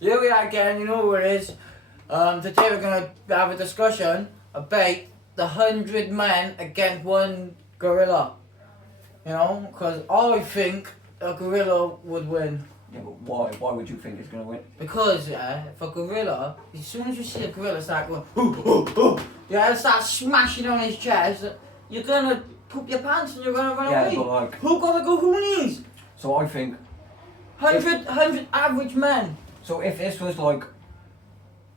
Here we are again, you know who it is. Today we're going to have a discussion about the 100 men against one gorilla. You know, because I think a gorilla would win. Yeah, but why? Why would you think it's going to win? Because, if a gorilla, as soon as you see a gorilla start going, hoo, hoo, hoo, yeah, start smashing on his chest, you're going to poop your pants and you're going to run Yeah, away. but like... Who got the goonies? So I think... 100 average men. So if this was like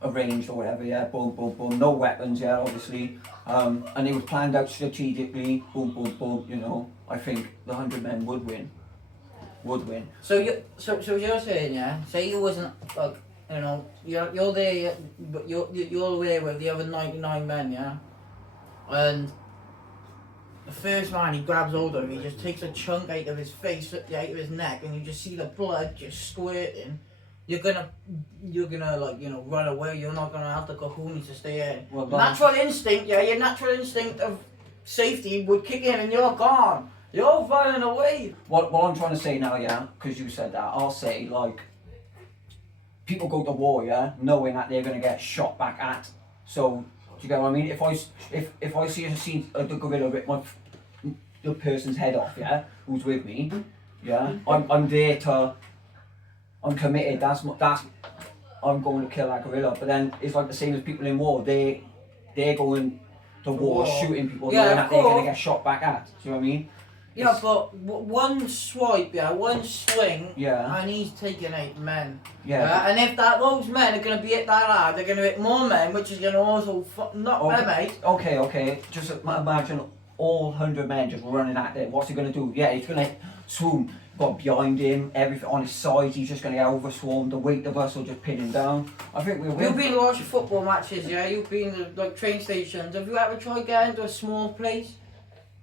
arranged or whatever, yeah, boom, boom, boom, no weapons, yeah, obviously, and it was planned out strategically, boom, boom, boom, you know, I think the 100 men would win. Would win. So you're saying, yeah, say you wasn't like, you know, you're there, but you're there with the other 99 men, yeah, and the first man he grabs hold of, he just takes a chunk out of his face, out of his neck, and you just see the blood just squirting. You're gonna like, you know, run away. You're not gonna have the cojones to stay in. Well, natural instinct, yeah, your natural instinct of safety would kick in, and you're gone. You're running away. What I'm trying to say now, yeah, because you said that, I'll say, like, people go to war, yeah, knowing that they're going to get shot back at. So, do you get what I mean? If I see the gorilla rip the person's head off, yeah, who's with me, yeah, I'm there to, I'm committed, I'm going to kill that gorilla. But then it's like the same as people in war, they're going to war shooting people, Yeah, knowing that they're going to get shot back at. Do you know what I mean? Yeah, but one swipe, yeah, one swing, Yeah. and he's taking 8 men. Yeah. And if those men are going to be hit that hard, they're going to hit more men, which is going to also knock them out. Okay. Just imagine all 100 men just running at him. What's he going to do? Yeah, he's going to swoon. Got behind him, everything on his sides. He's just going to get overswarmed. The weight of us will just pin him down. I think we'll win. You've been watching football matches, yeah? You've been to like train stations. Have you ever tried getting to a small place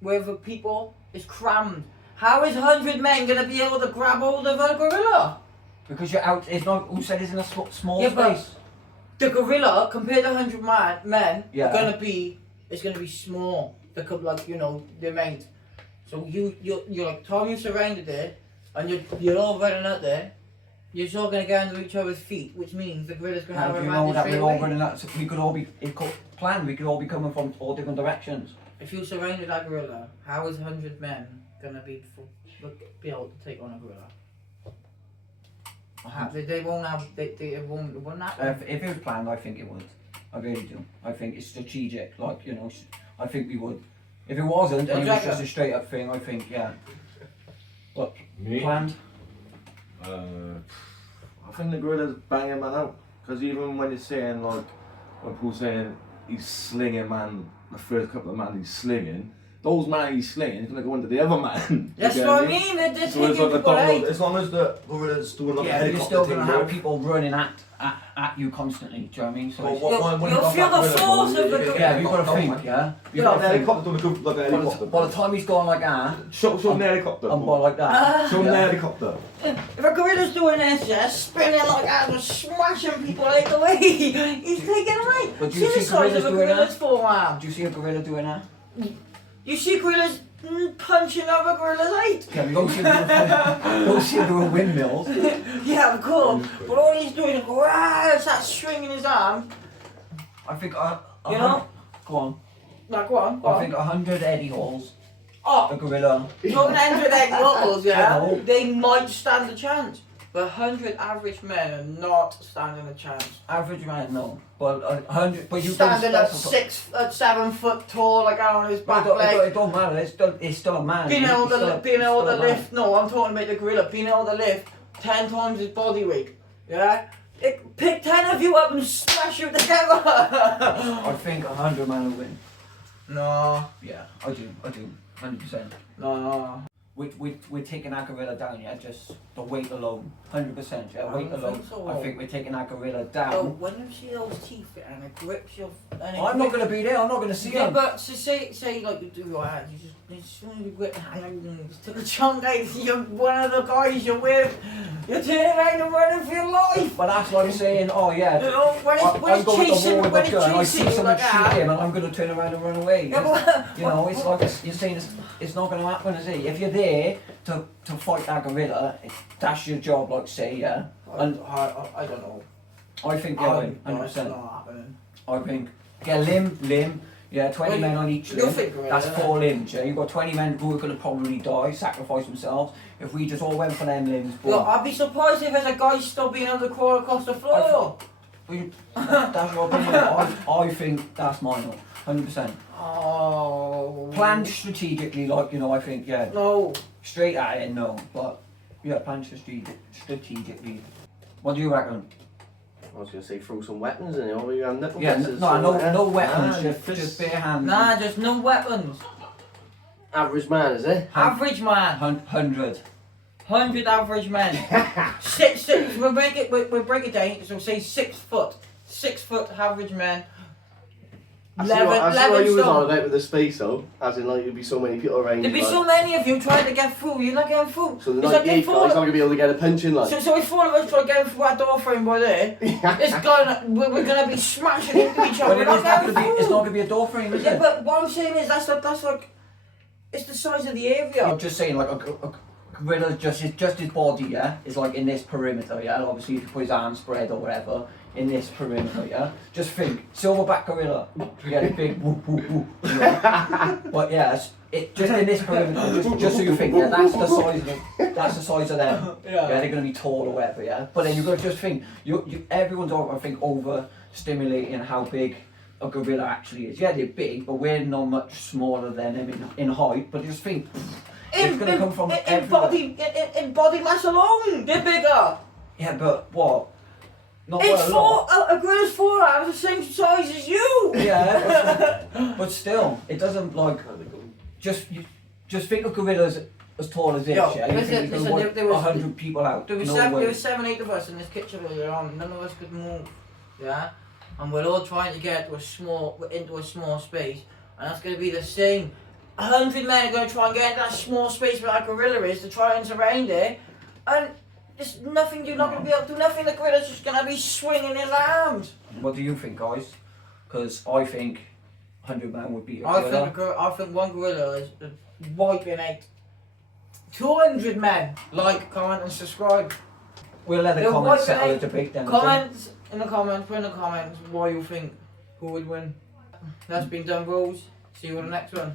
where the people is crammed? How is 100 men going to be able to grab hold of a gorilla? Because you're out. It's not. Who said it's in a small Yeah, space? The gorilla, compared to 100 men, Yeah. it's gonna be small. They could, like, you know, they're made. So you're like, Tom, you surrounded there, and you're all running out there. You're just all gonna get under each other's feet, which means the gorilla's gonna How have do a you know advantage that straight we're all away. running out? We could all be. It could plan. We could all be coming from all different directions. If you surrounded that gorilla, how is 100 men gonna be able to take on a gorilla? They won't have. They won't happen. If it was planned, I think it would. I really do. I think it's strategic. Like, you know, I think we would. If it wasn't, and it was just a straight up thing, I think, yeah. But Me? planned. I think the gorilla's banging man out. Because even when you're saying, like, when people saying he's slinging man, the first couple of man he's slinging, those man he's slinging is going to go into the other man. That's You get what I me? mean. They're just So it's taking like a people domino, out. as long as the gorilla's doing like a Yeah, but you're helicopter still thing, going to have bro. people running at you constantly. Do you know what I mean? So Well, it's- when you You'll got feel that the gorilla, force bro, of the you get yeah, you've got to knocked think, out, yeah. man. You've You got know, to the think. helicopter doing like a helicopter. By the time he's gone like that, Show him the helicopter. and by like that, Show him the yeah. helicopter. If a gorilla's doing this, yeah, spinning like that, just smashing people out the way, he's taking them out. But do See you the see size of gorillas a doing gorilla's that? forearm. Do you see a gorilla doing that? You see gorillas punching other gorillas out. Yeah, we go see him doing windmills. Yeah, of course. But all he's doing is start swinging his arm. I think You know? Go on. Like, go on. I think 100 Eddie Halls, a Oh, gorilla. talking 100 egg wattles, yeah, Hello. they might stand a chance. But 100 average men are not standing a chance. Average man, no. But 100. But you Standing don't at 7 foot tall, like on his back leg. It don't matter. It's still a man. Being able He's still to a man. lift. No, I'm talking about the gorilla. Being able to lift 10 times his body weight. Yeah? Pick 10 of you up and smash you together. I think 100 man will win. No. Yeah, I do. 100%. No. We're taking that gorilla down, yeah? Just the weight alone. 100%, yeah? I Weight don't alone. think so. I think we're taking that gorilla Oh, down. when you see those teeth and it grips your... And I'm not going to be there. I'm not going to see Yeah, him. but so say like you do your hand, you just as soon as you grip the hand and you just took a chunk out, you're one of the guys you're with, you're turning around and running for your life. But that's like saying, oh yeah, You know, when I'm he's going to chasing, war with when a he's gun, I see chasing you someone like shoot that. him and I'm going to turn around and run away. Yeah, but, You know, it's like you're saying it's not going to happen, is it? If you're there to fight that gorilla, that's your job, like say, yeah. I don't know. I think they'll win, That's 100%. not happening. I think get limb. Yeah, 20 Well, men on each you'll limb. think gorilla, That's innit? 4 limbs. Yeah, you've got 20 men who are going to probably die, sacrifice themselves. If we just all went for them limbs, boom. Well, I'd be surprised if there's a guy still being able to crawl across the floor. That's your opinion. I think that's mine. 100%. Oh. Planned strategically, like, you know, I think, yeah, No. straight at it, no. But, yeah, planned strategically. What do you reckon? I was going to say throw some weapons in it, or you have knuckle Yeah, guesses, no so, weapons, Ah, just bare hands. Nah, just no weapons. Average man, is it? Average man. 100. 100 average men. Six, we'll break it down, so say 6 foot. 6 foot average men. I see what 11 you was on stone. about with the space though, as in like there'd be so many people around. There'd be like, so many of you trying to get through, you're not getting through. so the It's like 98 if guy's not four, going to be able to get a punch in like. so if 4 of us try to get through that door frame by there, it's gonna, we're gonna be smashing into each other. But We're it's not not getting going to be, through. it's not going to be a door frame, is Yeah, it? but what I'm saying is that's like, it's the size of the area. I'm just saying, like, a gorilla, just his body, yeah, is like in this perimeter, yeah. Obviously, if you put his arms spread or whatever, in this perimeter, yeah. Just think, silverback gorilla, yeah, a big whoop whoop whoop. You know? But yeah, it just in this perimeter, just so you think, yeah, that's the size of them. Yeah, they're gonna be tall or whatever, yeah. But then you've got to just think, everyone's I think overstimulating how big a gorilla actually is. Yeah, they're big, but we're not much smaller than them in height. But just think, it's going to come from everywhere. In body mass alone, they're bigger. Yeah, but what? Not It's by a lot. a gorilla's 4 hours the same size as you. Yeah, but still, it doesn't like just think of gorillas as tall as this. Yo, Yeah, you listen, think you can listen, wipe there was- 100 people out. There was No seven, way. there was 7, 8 of us in this kitchen earlier on. None of us could move. Yeah, and we're all trying to get into a small space, and that's going to be the same. 100 men are going to try and get into that small space where that gorilla is to try and surround it, and there's nothing. You're not going to be able to do nothing. The gorilla's just going to be swinging his arms. What do you think, guys? Because I think 100 men would beat a I gorilla. think one gorilla is wiping out 200 men. Like, comment, and subscribe. We'll let the Yeah, comments what settle they- the debate then. Comments in the comments. Put in the comments why you think who would win. That's been done, bros. See you on the next one.